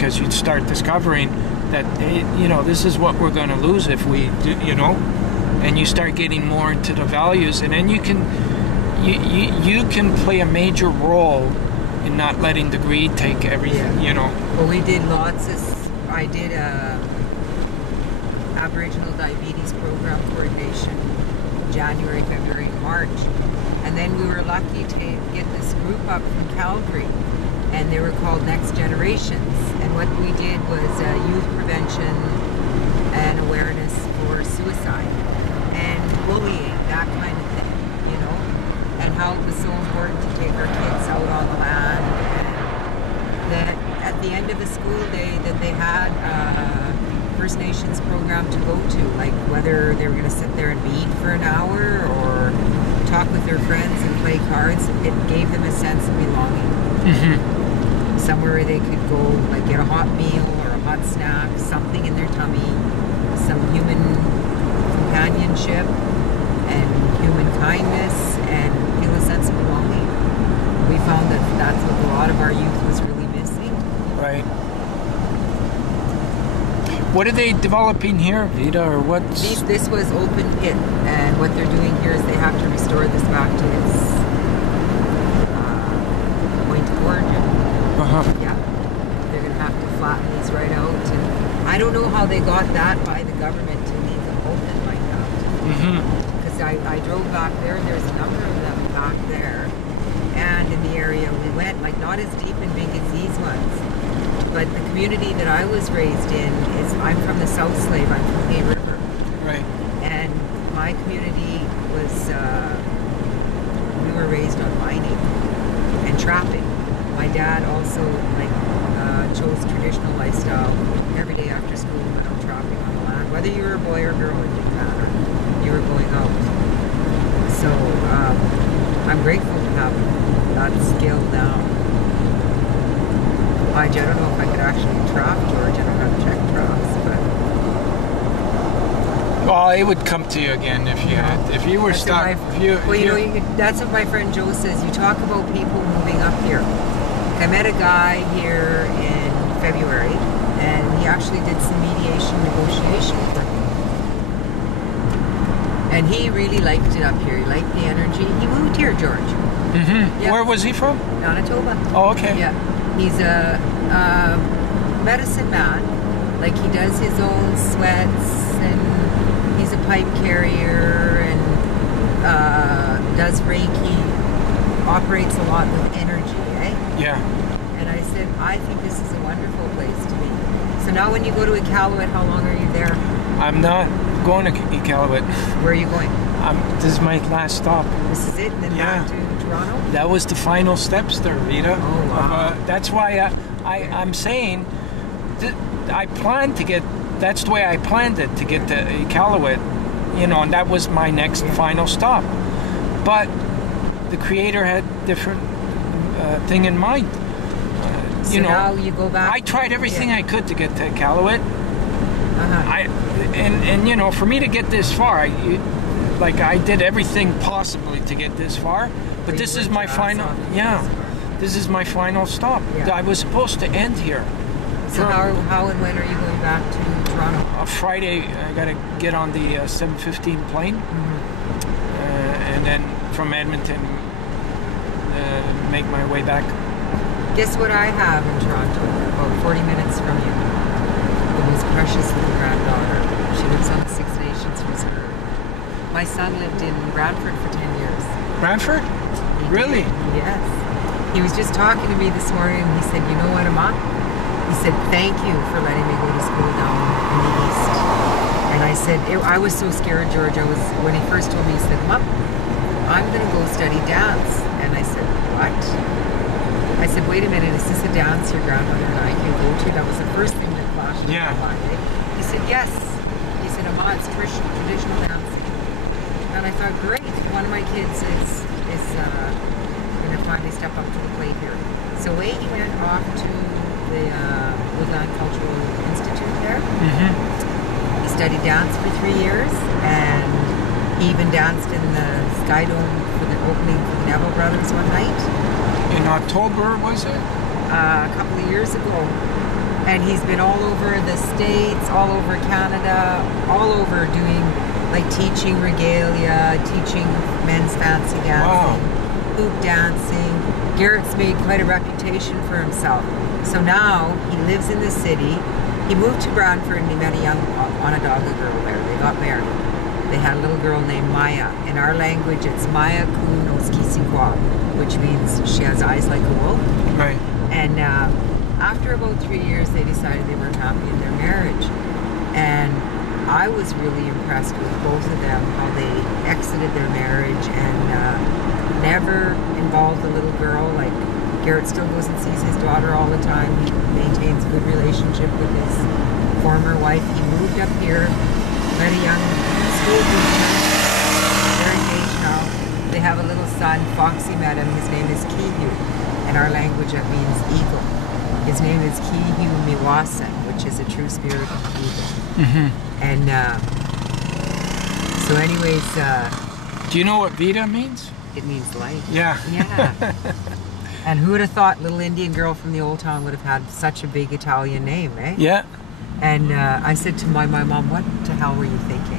because you'd start discovering that, you know, this is what we're going to lose if we do, you know, and you start getting more into the values, and then you can play a major role in not letting the greed take everything, you know. Well, we did I did Aboriginal Diabetes Program Coordination January, February, and March. And then we were lucky to get this group up from Calgary, and they were called Next Generations. And what we did was youth prevention and awareness for suicide and bullying, that kind of thing, you know, and how it was so important to take our kids out on the land. And that at the end of a school day that they had First Nations program to go to, like whether they were going to sit there and read for an hour or talk with their friends and play cards. It gave them a sense of belonging. Mm-hmm. Somewhere where they could go, like get a hot meal or a hot snack, something in their tummy, some human companionship and human kindness, and feel a sense of belonging. We found that that's what a lot of our youth was really missing. Right. What are they developing here, Vita, or what's... This was open pit, and what they're doing here is they have to restore this back to its point of origin. Uh-huh. Yeah. They're going to have to flatten these right out, and I don't know how they got that by the government to leave them open like that. Mm-hmm. Because I drove back there, and there's a number of them back there, and in the area we went, like not as deep and big as these ones. But the community that I was raised in is, I'm from the South Slave, I'm from Hay River. Right. And my community was, we were raised on mining and trapping. My dad also chose traditional lifestyle. Every day after school we went out trapping on the land. Whether you were a boy or a girl, it didn't matter. You were going out. So I'm grateful to have that skill now. I don't know if I could actually trap, George. I don't know how to check traps, but... Well, it would come to you again if you had, if you were stuck. That's what my friend Joe says. You talk about people moving up here. I met a guy here in February, and he actually did some mediation negotiation for me. And he really liked it up here. He liked the energy. He moved here, George. Mm-hmm. Yeah. Where was he from? Manitoba. Oh, okay. Yeah. He's a medicine man. Like, he does his own sweats, and he's a pipe carrier, and does Reiki, operates a lot with energy, eh? Yeah. And I said, I think this is a wonderful place to be. So now when you go to Iqaluit, how long are you there? I'm not going to Iqaluit. Where are you going? This is my last stop. This is it, and then back to Toronto? That was the final steps there, Vita. Oh, wow. That's why I'm saying I planned to get, that's the way I planned it, to get to Iqaluit, you know, and that was my next final stop. But the Creator had different thing in mind. So now you go back. I tried everything I could to get to Iqaluit. Uh-huh. And you know, for me to get this far, I did everything possibly to get this far. But this is my final. Yeah, this is my final stop. Yeah. I was supposed to end here. So how and when are you going back to Toronto? Friday, I got to get on the 7:15 plane, and then from Edmonton, make my way back. Guess what I have in Toronto? About 40 minutes from you. The most precious little granddaughter. She lives on the Six Nations Reserve. My son lived in Brantford for 10 years. Brantford? Really? Yes. He was just talking to me this morning, and he said, you know what, Amma? He said, thank you for letting me go to school down in the East. And I said, I was so scared, George. When he first told me, he said, Mom, I'm going to go study dance. And I said, what? I said, wait a minute, is this a dance your grandmother and I can go to? That was the first thing that flashed in my mind. He said, yes. He said, Amma, it's traditional dancing. And I thought, great, one of my kids is going to finally step up to the plate here. So he went off to the Woodland Cultural Institute there. Mm-hmm. He studied dance for 3 years, and he even danced in the Sky Dome for the opening for the Neville Brothers one night. In October, was it? A couple of years ago. And he's been all over the States, all over Canada, all over doing, like, teaching regalia, teaching men's fancy dancing, hoop dancing. Garrett's made quite a reputation for himself. So now he lives in the city. He moved to Brantford and he met a young Onondaga girl there. They got married. They had a little girl named Maya. In our language, it's Maya Ku no Skisikwa, which means she has eyes like a wolf. Right. And after about 3 years, they decided they weren't happy in their marriage. And I was really impressed with both of them, how they exited their marriage and never involved the little girl. Like, Garrett still goes and sees his daughter all the time. He maintains a good relationship with his former wife. He moved up here, met a young school teacher. They're engaged now. They have a little son. Foxy met him. His name is Kihu. In our language, that means eagle. His name is Kihu Miwasan, which is a true spirit of eagle. Mm-hmm. And so anyways... do you know what Vita means? It means light. Yeah. Yeah. And who would have thought little Indian girl from the old town would have had such a big Italian name, eh? Yeah. And I said to my mom, what the hell were you thinking?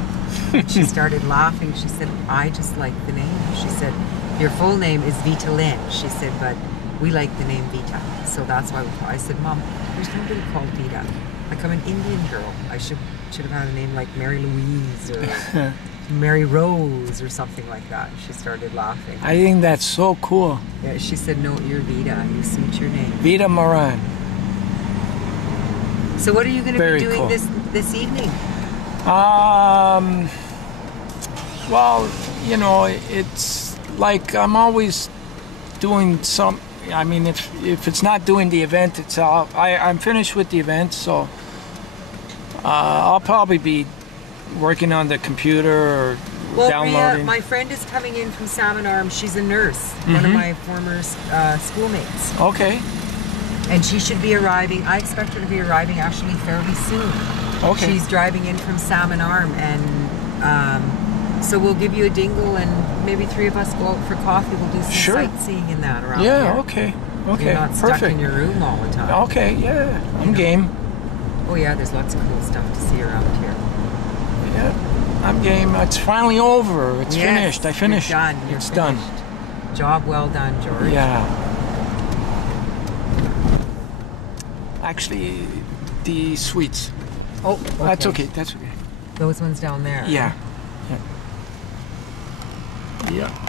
And she started laughing. She said, I just like the name. She said, your full name is Vita Lynn. She said, but we like the name Vita. So that's why I said, Mom, there's nobody called Vita. Like, I'm an Indian girl. I should have had a name like Mary Louise or Mary Rose or something like that. She started laughing. I think that's so cool. Yeah, she said, no, you're Vita. You suit your name. Vita Morin. So what are you going to be doing cool. this evening? Well, you know, it's like I'm always doing some. I mean, if it's not doing the event itself, I'm finished with the event, so I'll probably be working on the computer or downloading. My friend is coming in from Salmon Arm. She's a nurse, one of my former schoolmates. Okay. And she should be arriving. I expect her to be arriving actually fairly soon. Okay. She's driving in from Salmon Arm, and so we'll give you a dingle, and maybe 3 of us go out for coffee. We'll do some sightseeing in that around here. Yeah. Okay. Okay. You're not stuck in your room all the time. Okay. Yeah. I'm game. Oh yeah, there's lots of cool stuff to see around here. Yeah. I'm game. It's finally over. It's finished. I finished. You're done. You're finished. Done. Job well done, George. Yeah. Actually, the sweets. Oh, okay. That's okay. That's okay. Those ones down there. Yeah. Yeah. Yeah.